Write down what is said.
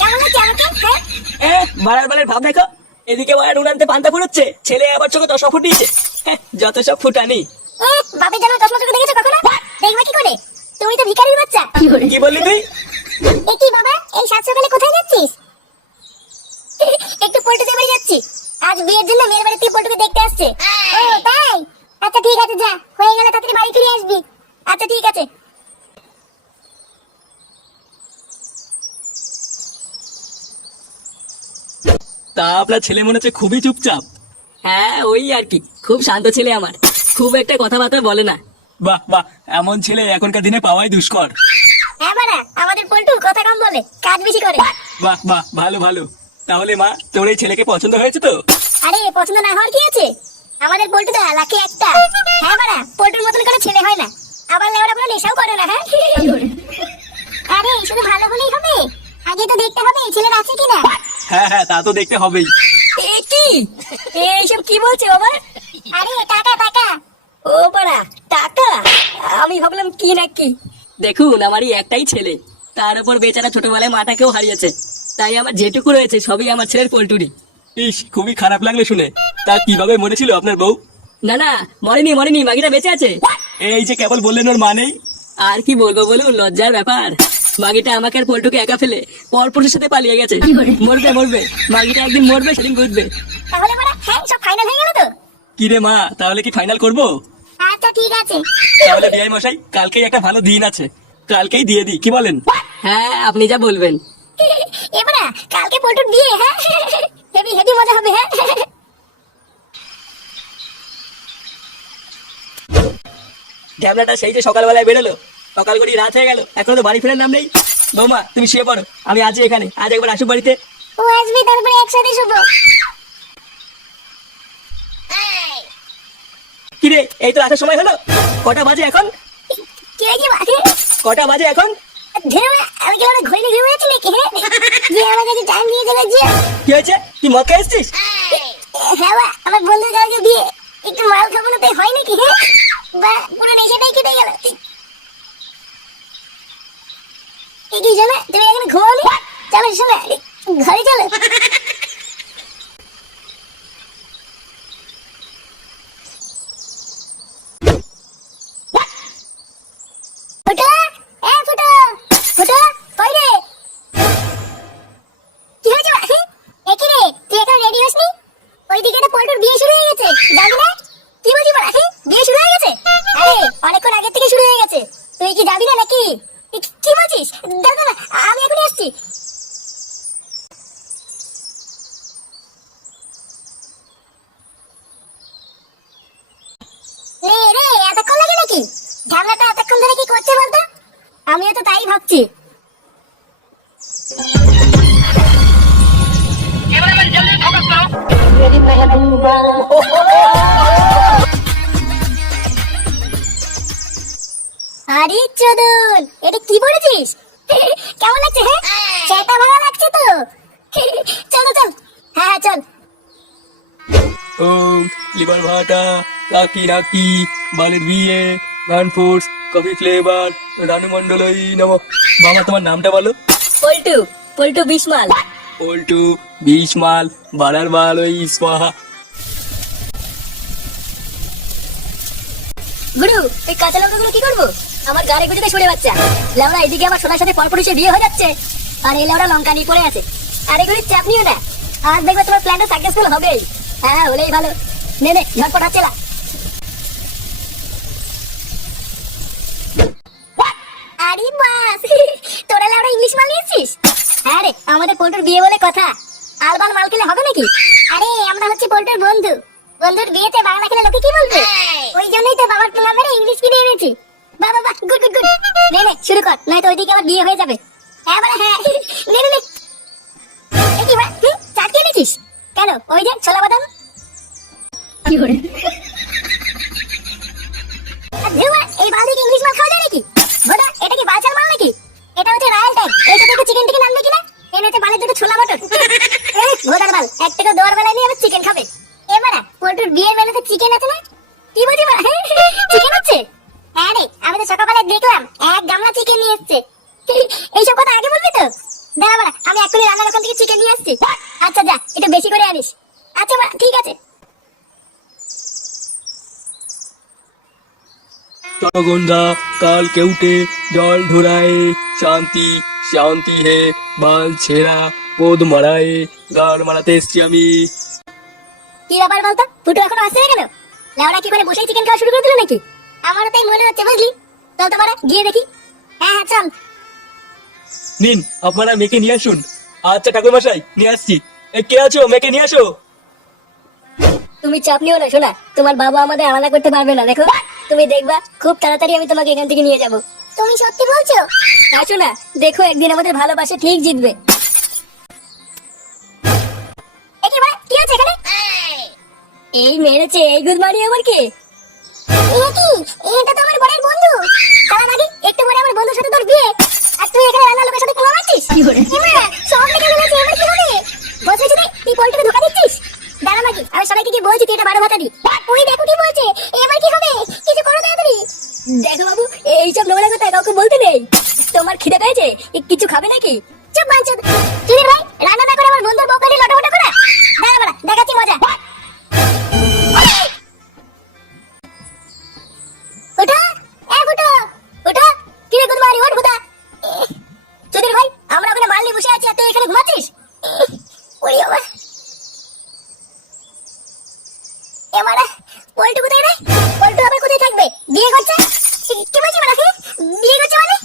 কেমন লাগছে আমাকে? বাড়ার বালের ভাব দেখো। এদিকে বাড়া নুন আনতে পান্তা ফুটাচ্ছে, ছেলে আবার চোখে চশমা ফুটিয়েছে। যত সব ফুটানি। বাপের জন্য চশমা চোখে দেখেছো কখনো? দেখবে কি করে? তুমি তো ভিখারির বাচ্চা। কি বললি তুই? এ কি বাবা, এই সাত সকালে কোথায় যাচ্ছিস? একটু পল্টুদের বাড়ি যাচ্ছি। আজ বিয়ের জন্য মেয়ের বাড়ি থেকে পল্টুকে দেখতে আসছে। ও তাই? আচ্ছা ঠিক আছে, যা, হয়ে গেলে তাড়াতাড়ি বাড়ি ফিরে আসবি। আচ্ছা ঠিক আছে। তা আপনার ছেলে মনে হচ্ছে খুবই চুপচাপ। হ্যাঁ ওই আর কি, খুব শান্ত ছেলে আমার, খুব একটা কথাবার্তা বলে না। বাহ বাহ, এমন ছেলে এখনকার দিনে পাওয়াই দুষ্কর। হ্যাঁ বাড়া, আমাদের পল্টু কথা কম বলে, কাজ বেশি করে। বাহ বাহ, ভালো ভালো। তাহলে মা, তোর এই ছেলেকে পছন্দ হয়েছে তো? আরে পছন্দ না হওয়ার কি আছে? আমাদের পল্টুটা লাকি একটা। হ্যাঁ বাড়া, পল্টুর মতন করে ছেলে হয় না। আবার লেওড়া পুরো নেশাও করে না। হ্যাঁ আরে শুধু ভালো হলেই হবে, আগে তো দেখতে হবে ছেলের আছে কিনা। হ্যাঁ হ্যাঁ, তা তো দেখতে হবেই। কি এইসব কি বলছে বাবা? আরে টাকা টাকা। ও বাড়া, টাকা? আমি ভাবলাম কি না কি। দেখুন, আমারই একটাই ছেলে, তার উপর বেচারা ছোটবেলায় মাটাকেও হারিয়েছে। তাই আমার যেটুকু রয়েছে সবই আমার ছেলের পোল্টুরি। ইস, খুবই খারাপ লাগলো শুনে। তা কিভাবে মরেছিল আপনার বউ? না না, মরেনি মরেনি, মাগিটা বেঁচে আছে। এই যে কেবল বললেন ওর মা নেই। আর কি বলবো বলুন, লজ্জার ব্যাপার। মাগিটা আমাকে আর পল্টুকে একা ফেলে পরপুরুষের সাথে পালিয়ে গেছে। মরবে মরবে, মাগিটা একদিন মরবে, সেদিন বুঝবে। তাহলে বাড়া, হ্যাঁ সব ফাইনাল হয়ে গেল তো? কি রে মা, তাহলে কি ফাইনাল করবো? আচ্ছা ঠিক আছে। তাহলে বিআই মশাই, কালকেই একটা ভালো দিন আছে, কালকেই দিয়ে দিই, কি বলেন? হ্যাঁ, আপনি যা বলবেন। এবারে কালকে পল্টুর বিয়ে। হ্যাঁ হেভি হেভি মজা হবে। হ্যাঁ ঢ্যাবলাটা সেই যে সকালবেলায় বেরোলো, সকাল করি রাত হয়ে গেল, এখনো তো বাড়ি ফেরার নাম নেই। বৌমা, তুমি শুয়ে পড়ো, আমি আছি এখানে, আজ একবার আসো বাড়িতে। ও আসবে, তারপরে একসাথে শুভ। কিরে, এই তো আসার সময় হলো, কটা বাজে এখন? কি হয়েছে বাকি? কটা বাজে এখন? ধেরে আমি কি ওরা ঘড়ি ঘুরে আছি নাকি? যে আমার কাছে টাইম দিয়ে দেবে যে। কি হয়েছে, তুই মদ খেয়ে এসছিস? হ্যাঁ বা, আমার বন্ধুর কাছে বিয়ে, একটু মাল খাবো না তাই হয় নাকি? হ্যাঁ বা, পুরো নেশাটাই কেটে গেল। কি জানা, তুমি এখন ঘুমাওনি? চলো শোনা, ঘরে চলো। ফুটো, ফুটো, ফুটো, কই রে? কি হয়েছে বা? এ কি রে, তুই এখন রেডি হসনি? ওইদিকে তো পল্টুর বিয়ে শুরু হয়ে গেছে, যাবি না? কি বলছি বা? বিয়ে শুরু হয়ে গেছে? আরে অনেকক্ষণ আগে থেকে শুরু হয়ে গেছে, তুই কি যাবি না নাকি? কি বলছিস? দাঁড়া দাঁড়া, আমি এখনই আসছি। রে রে, এতক্ষণ লাগে নাকি? ঝামেলাটা এতক্ষণ ধরে কি করছে বলতো? আমিও তো তাই ভাবছি। আরে চোদন, এটা কি বলেছিস? কেমন লাগছে? হ্যাঁ সেটা ভালো লাগছে তো। চলো চল, হ্যাঁ চল। ওম লিভার ভাটা, লাকি রাকি, বালের বিয়ে, ভ্যানফোর্স, কফি ফ্লেভার, রানু মন্ডলই নম। বাবা, তোমার নামটা বলো। পল্টু, পল্টু বিশমাল। পল্টু বিশমাল, বাড়ার বাল ওই স্পাহা। গুরু, এই কাঁচা লঙ্কাগুলো কি করবো? আমার গাড়ি গুটিতে সরে বাচ্চা লেওড়া, এদিকে আমার সোনার সাথে পরপরিশে বিয়ে হয়ে যাচ্ছে, আর এই লেওড়া লঙ্কা নিয়ে পড়ে আছে। আর এগুলির চাপ নিও না, আর দেখবে তোমার প্ল্যানটা সাকসেসফুল হবেই। হ্যাঁ হলেই ভালো। নে নে, ঝটপট হাত চালা। আরে বাস, তোরা লেওড়া ইংলিশ মাল নিয়েছিস? হ্যাঁ রে, আমাদের পল্টুর বিয়ে বলে কথা, আলবাল মাল খেলে হবে নাকি? আরে আমরা হচ্ছে পল্টুর বন্ধু, বন্ধুর বিয়েতে বাংলা খেলে লোকে কি বলবে? ওই জন্যই তো বাবার পোলা মেরে ইংলিশ কিনে এনেছি। বাবা বাহ, গুড গুড গুড। নে নে শুরু কর, নয়তো ওইদিকে আবার বিয়ে হয়ে যাবে। হ্যাঁ বলে হ্যাঁ, নে নে নে। এ কি বা, চাট খেয়ে নিছিস কেন? ওই যে ছোলা বাদাম। কি করে? এই বালতি ইংলিশ মাল খাওয়া যায় নাকি? বোধা, এটা কি বালচাল মাল নাকি? এটা হচ্ছে রয়্যাল ট্যাগ, এর সাথে একটু চিকেন টিকেন আনবে কিনা? এনেছে বালের দুটো ছোলা মটর। ভোদার বাল, এক টাকা দেওয়ার বেলায় নিয়ে আবার চিকেন খাবে। এবারে পল্টুর বিয়ের বেলাতে চিকেন আছে না? কি বলছি বা, চিকেন হচ্ছে? হ্যাঁ রে, আমি তো সকালবেলা দেখলাম এক গামলা চিকেন নিয়ে এসছে। এইসব কথা আগে বলবি তো। দাঁড়া বাড়া, আমি এক্ষুনি রান্নার ওখান থেকে চিকেন নিয়ে আসছি। আচ্ছা যা, একটু বেশি করে আনিস। আচ্ছা বাড়া, ঠিক আছে। গন্ধা কাল কেউটে জল ঢোড়ায় শান্তি শান্তি হে বাল ছেঁড়া পোদ মারায় গান মারাতে এসছি আমি। কি ব্যাপার বলতো, ফুটো এখনো আসছে না কেন? লেওরা কি করে বসেই চিকেন খাওয়া শুরু করে দিল নাকি? আমারও তাই মনে হচ্ছে, বুঝলি। চল তোমার গিয়ে দেখি। হ্যাঁ হ্যাঁ চল। নিন আপনারা মেয়েকে নিয়ে আসুন। আচ্ছা ঠাকুর মশাই নিয়ে আসছি। কে আছো, মেয়েকে নিয়ে আসো। তুমি চাপ নিও না শোনা, তোমার বাবা আমাদের আলাদা করতে পারবে না। দেখো তুমি দেখবা খুব তাড়াতাড়ি আমি তোমাকে এখান থেকে নিয়ে যাব। তুমি সত্যি বলছো? হ্যাঁ শোনা, দেখো একদিন আমাদের ভালোবাসা ঠিক জিতবে। কি আছে এখানে? এই মেরেছে, এই গুড মর্নিং আবার কে? এটা তো আমার বড়ের বন্ধু। কারণ নাকি একটু পরে আমার বন্ধুর সাথে তোর বিয়ে, আর তুই এখানে রান্নার লোকের সাথে কোলা মারছিস। সব লেগে গেছে, এবার কি হবে? বলছিস যদি তুই পোল্ট্রিকে ধোকা দিচ্ছিস। দাঁড়া নাকি, আমি সবাইকে কি বলছি তুই এটা বারো ভাতা দি। ওই দেখো কি বলছে, এবার কি হবে? কিছু করো তাড়াতাড়ি। দেখো বাবু, এইসব নোংরা কথা কাউকে বলতে নেই। তোমার খিদে পেয়েছে, কিছু খাবে নাকি? চুপ বাঞ্চদ। তুই ভাই রান্না না করে আমার বন্ধুর বউকে নিয়ে লটাপটা করা। দাঁড়া বাড়া, দেখাচ্ছি মজা। ওঠো, ওঠো, ওঠো। কি রে গুড মর্নিং, ওঠ হুদা। চৌধুরী ভাই, আমরা ওখানে মাল নিয়ে বসে আছি আর তুই এখানে ঘুমাচ্ছিস? ওরে বাবা, এমারা পল্টু কোথায় রে? পল্টু আবার কোথায় থাকবে? বিয়ে করছে? কি বলছিস মানে? বিয়ে করছে মানে?